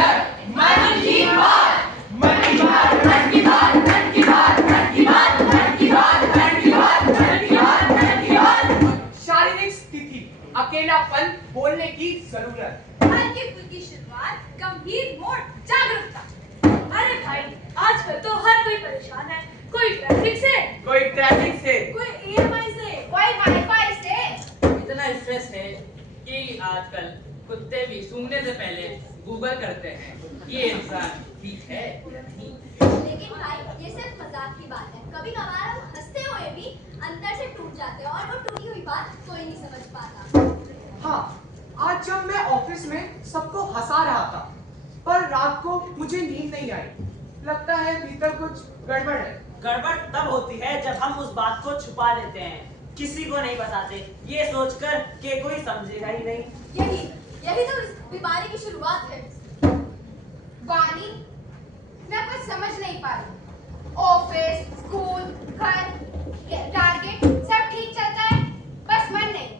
मन की बात, मन की बात, मन की बात, मन की बात, मन की बात, मन की बात, मन की बात, मन की बात, मन की बात। शारीरिक स्थिति, अकेलापन, बोलने की जरूरत। हल्की फुल्की शुरुआत, गंभीर मोड़, जागरूकता। अरे भाई, आजकल तो हर कोई परेशान है। कोई ट्रैफिक से, कोई ट्रैफिक से, कोई ईएमआई से, कोई वाईफाई से। इतना स्ट्रेस है कि आजकल कुत्ते भी सूंघने से पहले गूगल करते हैं ये इंसान ठीक है या नहीं। लेकिन भाई ये सिर्फ मजाक की बात है। कभी कभार हम हंसते हुए भी अंदर से टूट जाते हैं और वो टूटी हुई बात कोई नहीं समझ पाता। हाँ, आज जब मैं ऑफिस में सबको हंसा रहा था, पर रात को मुझे नींद नहीं आई। लगता है भीतर कुछ गड़बड़ है। गड़बड़ तब होती है जब हम उस बात को छुपा लेते हैं, किसी को नहीं बताते, ये सोचकर कि कोई समझेगा ही नहीं। यही तो इस बीमारी की शुरुआत है। वानी, मैं कुछ समझ नहीं पा रही। ऑफिस, स्कूल, घर, टारगेट सब ठीक चलता है, बस मन नहीं।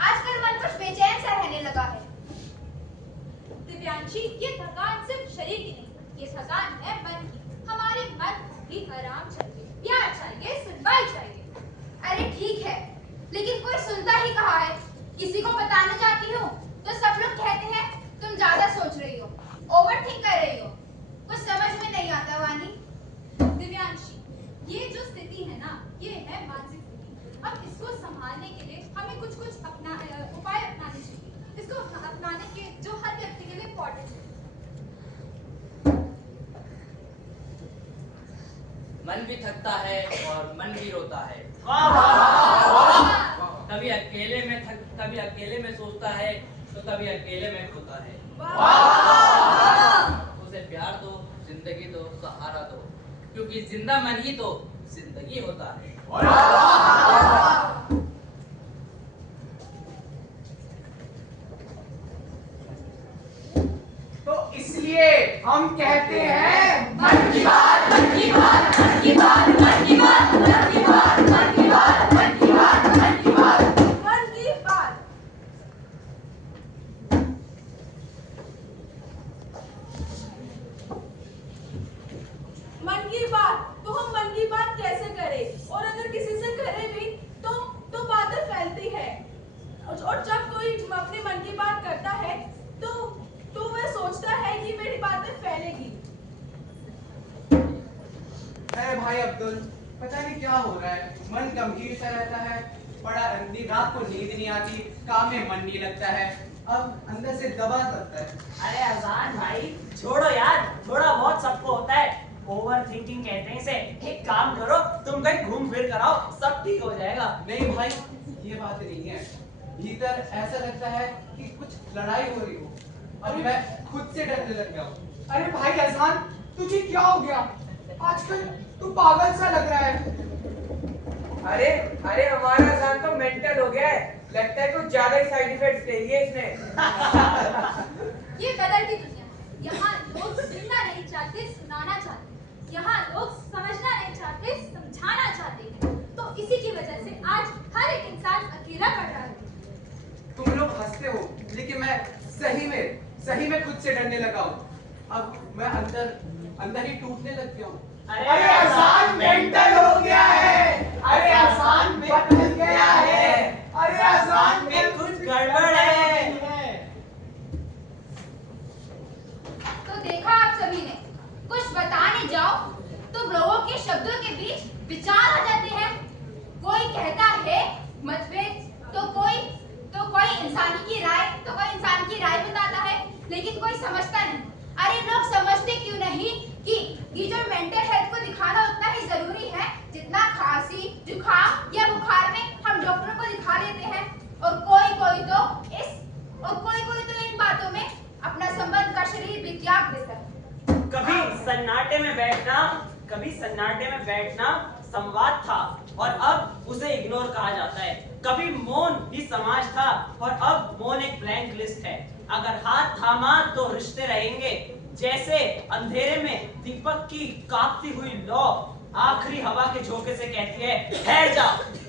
आजकल मन कुछ बेचैन सा रहने लगा है। दिव्यांशी, ये थकान सिर्फ शरीर की नहीं, ये थकान है मन की। हमारे मन भी आराम चाहिए, प्यार चाहिए, सुनवाई चाहिए। अरे ठीक है, लेकिन कोई सुनता ही कहाँ है। किसी को बताने जाती हूँ तो सब लोग कहते हैं तुम ज्यादा सोच रही हो, ओवरथिंक कर रही हो। कुछ समझ में नहीं आता वानी। दिव्यांशी, ये जो स्थिति है ना, ये है मानसिक स्थिति। अब इसको संभालने के लिए हमें कुछ उपाय अपनाने चाहिए। इसको अपनाने के जो हर व्यक्ति के लिए इम्पोर्टेंट है। मन भी थकता है और मन भी रोता है। कभी अकेले में सोचता है तो कभी अकेले में खोता है। उसे प्यार दो, जिंदगी दो, सहारा दो, क्योंकि जिंदा मन ही तो जिंदगी होता है। तो इसलिए हम कहते हैं मन की बात, मन की बात, मन की बात, मन की बात, मन की बात, मन की बात, मन की बात, मन की बात। मन की बात। मन की बात, तो हम मन की बात कैसे करें? और अगर किसी से करें भी तो बातें फैलती है। और जब कोई अपनी मन की बात करता है तो वह सोचता है कि मेरी बातें फैलेगी। अरे भाई अब्दुल, पता नहीं क्या हो रहा है। मन गंभीर सा रहता है, बड़ा रात को नींद नहीं आती, काम में मन नहीं लगता है, अब अंदर से दबा सकता है। अरे अजान भाई, छोड़ो यार, थोड़ा बहुत सबको होता है। ओवर थिंकिंग कहते हैं इसे। एक काम करो, तुम कहीं घूम फिर कर आओ, सब ठीक हो जाएगा। नहीं भाई, ये बात नहीं है। भीतर ऐसा लगता है कि कुछ लड़ाई हो रही हो, अब मैं खुद से डरने लग गया हूँ। अरे भाई अजहान, तुझे क्या हो गया? आजकल तू पागल सा लग रहा है। अरे हमारा अजहान तो मेंटल हो गया है। लगता है कुछ ज्यादा ही साइड इफेक्ट्स ले लिए इसने। ये बदलती दुनिया है। यहाँ लोग सुनना नहीं चाहते, सुनाना चाहते। यहाँ लोग समझना नहीं चाहते, समझाना चाहते हैं। तो इसी की वजह से आज हर एक इंसान अकेला पड़ रहा है। तुम लोग हंसते हो, लेकिन मैं सही में खुद से डरने लगा हूँ। अब मैं अंदर ही टूटने लग गया हूँ। अरे अजहान मेंटल हो गया है। अरे अजहान बदल गया है। अरे अजहान में कुछ गड़बड़ है। तो देखा आप सभी ने, कुछ बताने जाओ तो लोगों के शब्दों के बीच विचार आ जाते हैं। कोई कहता है मतभेद, तो कोई इंसान की राय बताता है, लेकिन कोई समझता नहीं। अरे लोग समझते क्यों नहीं कि ये जो मेंटल हेल्थ को दिखाना उतना ही जरूरी है जितना खांसी, जुकाम या बुखार में हम डॉक्टरों को दिखा लेते हैं। और कोई तो इन बातों में अपना संबंध का शरीर भी त्याग देता है। कभी सन्नाटे में बैठना संवाद था और अब उसे इग्नोर कहा जाता है। कभी मौन ही समाज था और अब मौन एक ब्लैंक लिस्ट है। अगर हाथ थामा तो रिश्ते रहेंगे, जैसे अंधेरे में दीपक की कांपती हुई लौ आखिरी हवा के झोंके से कहती है, ठहर जा,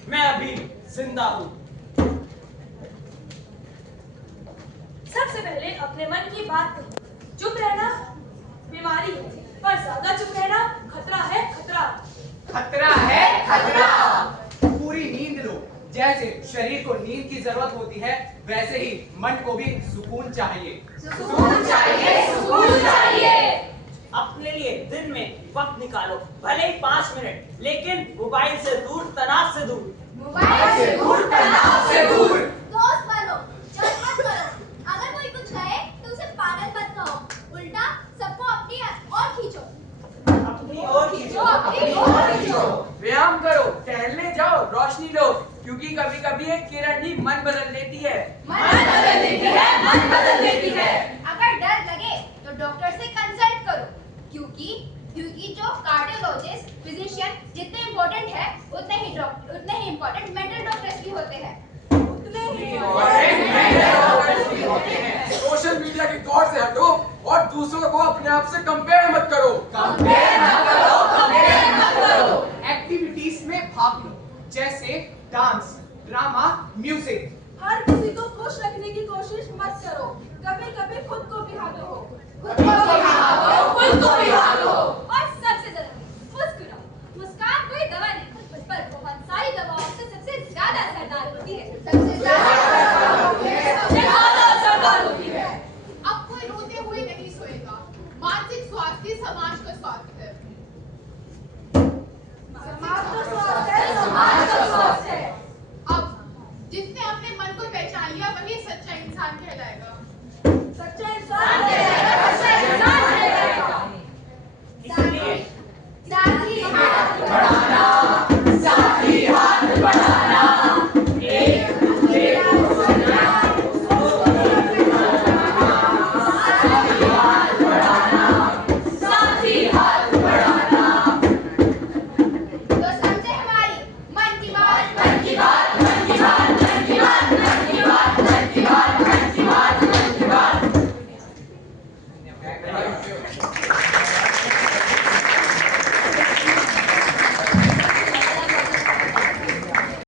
मैं अभी जिंदा हूँ। सबसे पहले अपने मन की बात कहो। चुप रहना मन को भी सुकून चाहिए। सुकून चाहिए, सुकून चाहिए। अपने लिए दिन में वक्त निकालो, भले ही 5 मिनट, लेकिन मोबाइल से दूर, तनाव से दूर। मोबाइल से दूर, तनाव से दूर। दोस्त बनो, जज मत करो। अगर कोई कुछ कहे तो उसे पागल मत कहो, उल्टा सबको अपनी ओर खींचो। अपनी ओर खींचो, अपनी ओर खींचो। व्यायाम करो, टहलने जाओ, रोशनी लो, क्योंकि कभी कभी एक किरण ही मन बदल देती है। मन बदल देती है, मन बदल देती है। अगर डर लगे तो डॉक्टर से कंसल्ट करो, क्योंकि जो कार्डियोलॉजिस्ट, फिजिशियन जितने इम्पोर्टेंट है उतने ही इम्पोर्टेंट मेंटल डॉक्टर्स भी होते हैं। सोशल मीडिया के दौर से हटो और दूसरों को अपने आप से कंपेयर मत करो। कंपेयर मत करो, कंपेयर मत करो। एक्टिविटीज में भाग लो, जैसे डांस, ड्रामा, म्यूजिक। हर किसी को खुश रखने की कोशिश मत करो, कभी कभी खुद को भी हारो। खुद को भी हारो, खुद को भी हारो। और सबसे जरूरी, मुस्कुराओ। मुस्कान कोई दवा नहीं, पर बहुत सारी दवाओं से सबसे ज्यादा असरदार होती है। सबसे ज्यादा असरदार होती है। अब कोई रोते हुए नहीं सोएगा। मानसिक स्वास्थ्य समाज का स्वास्थ्य।